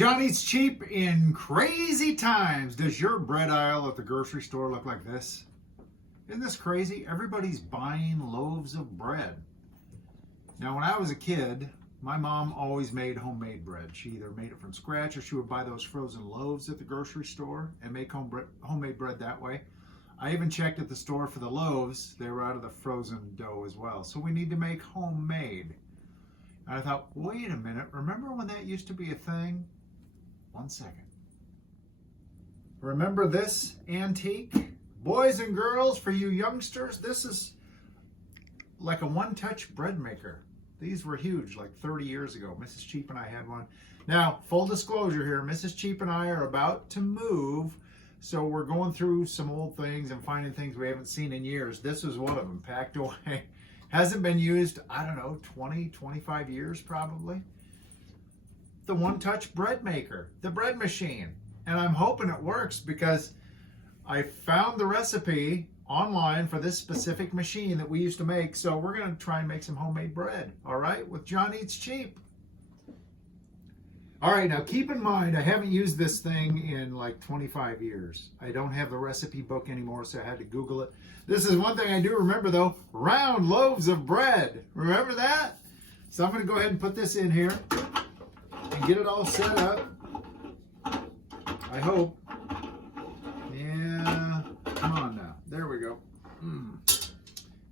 Johnny's Cheap in crazy times. Does your bread aisle at the grocery store look like this? Isn't this crazy? Everybody's buying loaves of bread. Now, when I was a kid, my mom always made homemade bread. She either made it from scratch or she would buy those frozen loaves at the grocery store and make homemade bread that way. I even checked at the store for the loaves. They were out of the frozen dough as well. So we need to make homemade. And I thought, wait a minute, remember when that used to be a thing? 1 second. Remember this antique? Boys and girls, for you youngsters, this is like a one-touch bread maker. These were huge, like 30 years ago. Mrs. Cheap and I had one. Now, full disclosure here, Mrs. Cheap and I are about to move, so we're going through some old things and finding things we haven't seen in years. This was one of them, packed away. Hasn't been used, I don't know, 20, 25 years probably. The one-touch bread maker, the bread machine. And I'm hoping it works because I found the recipe online for this specific machine that we used to make. So we're going to try and make some homemade bread, all right, with John Eats Cheap. All right, now keep in mind, I haven't used this thing in like 25 years. I don't have the recipe book anymore, so I had to Google it. This is one thing I do remember, though, round loaves of bread. Remember that? So I'm going to go ahead and put this in here and get it all set up. I hope. Yeah, come on now. There we go.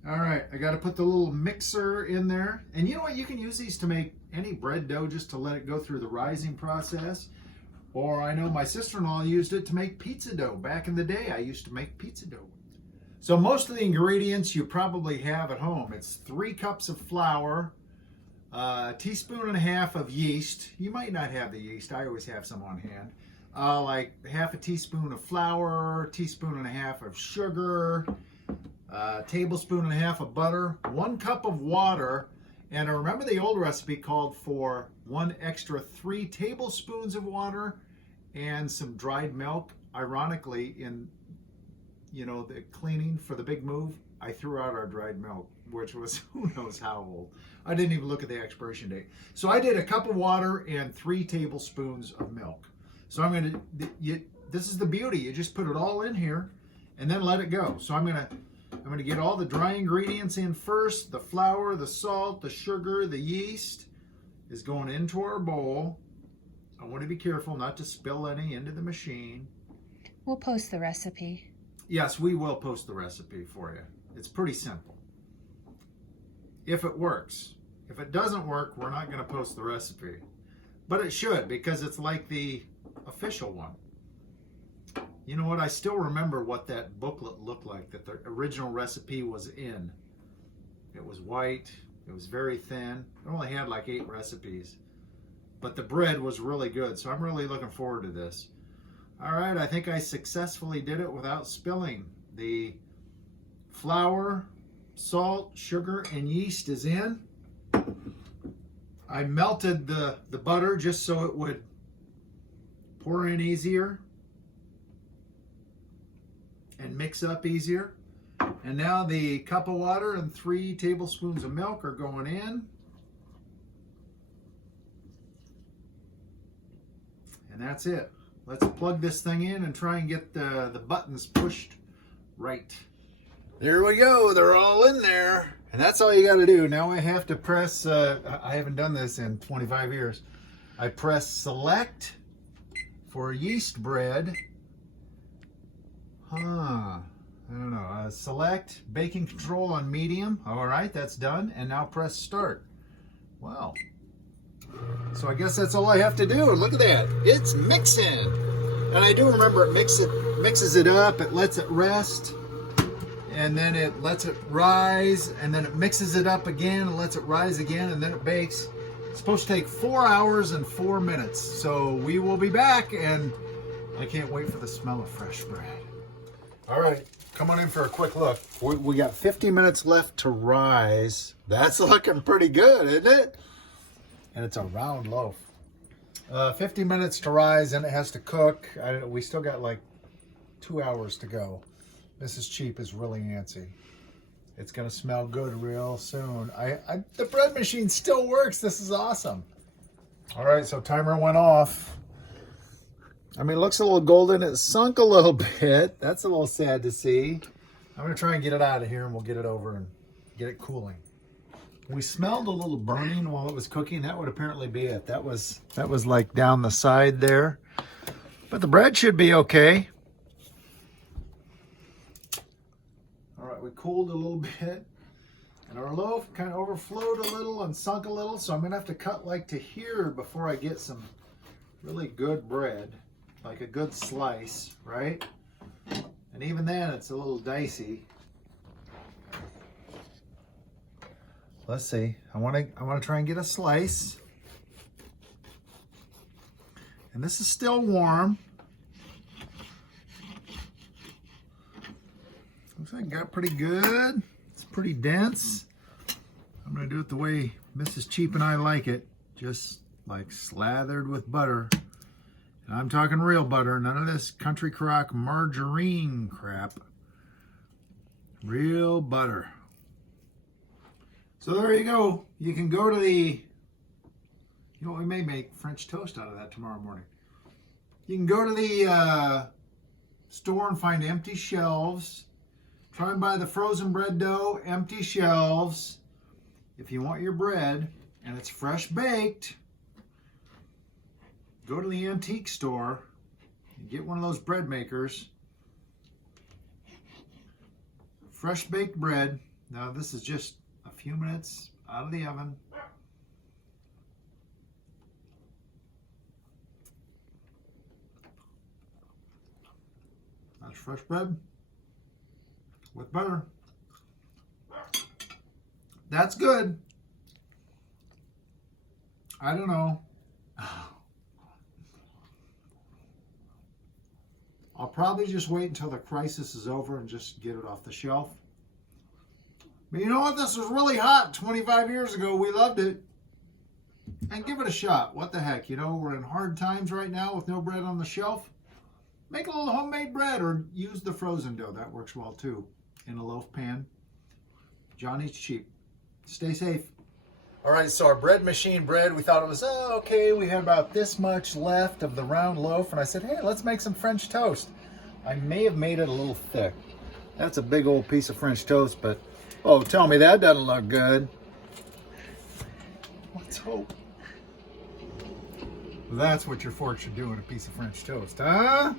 All right, I got to put the little mixer in there. And you know what? You can use these to make any bread dough just to let it go through the rising process. Or I know my sister-in-law used it to make pizza dough. Back in the day, I used to make pizza dough. So most of the ingredients you probably have at home. It's 3 cups of flour, a teaspoon and a half of yeast. You might not have the yeast. I always have some on hand. Like half a teaspoon of flour, teaspoon and a half of sugar, tablespoon and a half of butter, 1 cup of water, and I remember the old recipe called for 1 extra 3 tablespoons of water and some dried milk. Ironically, in the cleaning for the big move, I threw out our dried milk, which was who knows how old. I didn't even look at the expiration date. So I did a cup of water and 3 tablespoons of milk. So I'm going to, this is the beauty. You just put it all in here and then let it go. So I'm going to get all the dry ingredients in first. The flour, the salt, the sugar, the yeast is going into our bowl. I want to be careful not to spill any into the machine. We'll post the recipe. Yes, we will post the recipe for you. It's pretty simple. If it works. If it doesn't work, we're not going to post the recipe. But it should, because it's like the official one. You know what? I still remember what that booklet looked like that the original recipe was in. It was white. It was very thin. It only had like 8 recipes. But the bread was really good, so I'm really looking forward to this. All right, I think I successfully did it without spilling. The flour, salt, sugar, and yeast is in. I melted the butter just so it would pour in easier and mix up easier. And now the cup of water and 3 tablespoons of milk are going in. And that's it. Let's plug this thing in and try and get the buttons pushed right. There we go. They're all in there. And that's all you got to do. Now I have to press, I haven't done this in 25 years. I press select for yeast bread. I don't know. Select baking control on medium. All right, that's done. And now press start. Wow. So I guess that's all I have to do. Look at that. It's mixing. And I do remember it mixes it up. It lets it rest. And then it lets it rise. And then it mixes it up again and lets it rise again. And then it bakes. It's supposed to take 4 hours and 4 minutes. So we will be back. And I can't wait for the smell of fresh bread. All right. Come on in for a quick look. We got 50 minutes left to rise. That's looking pretty good, isn't it? And it's a round loaf. 50 minutes to rise, and it has to cook. We still got like 2 hours to go. Mrs. Cheap is really antsy. It's gonna smell good real soon. The bread machine still works. This is awesome. All right, so timer went off. I mean, it looks a little golden. It sunk a little bit. That's a little sad to see. I'm going to try and get it out of here, and we'll get it over and get it cooling. We smelled a little burning while it was cooking. That would apparently be it. That was like down the side there. But the bread should be okay. All right, we cooled a little bit. And our loaf kind of overflowed a little and sunk a little. So I'm going to have to cut like to here before I get some really good bread. Like a good slice, right? And even then, it's a little dicey. Let's see. I want to try and get a slice. And this is still warm. Looks like it got pretty good. It's pretty dense. I'm going to do it the way Mrs. Cheap and I like it. Just like slathered with butter. And I'm talking real butter. None of this Country Crock margarine crap. Real butter. So there you go. You can go to the, you know, we may make French toast out of that tomorrow morning. You can go to the store and find empty shelves. Try and buy the frozen bread dough, empty shelves. If you want your bread and it's fresh baked, go to the antique store and get one of those bread makers. Fresh baked bread. Now this is just a few minutes out of the oven. That's fresh bread with butter. That's good. I don't know. I'll probably just wait until the crisis is over and just get it off the shelf. But you know what? This was really hot 25 years ago. We loved it. And give it a shot. What the heck? You know, we're in hard times right now with no bread on the shelf. Make a little homemade bread or use the frozen dough. That works well too. In a loaf pan. Johnny's Cheap. Stay safe. All right, so our bread machine bread, we thought it was, okay. We had about this much left of the round loaf. And I said, hey, let's make some French toast. I may have made it a little thick. That's a big old piece of French toast, but oh, tell me that doesn't look good. Let's hope. That's what your fork should do in a piece of French toast, huh?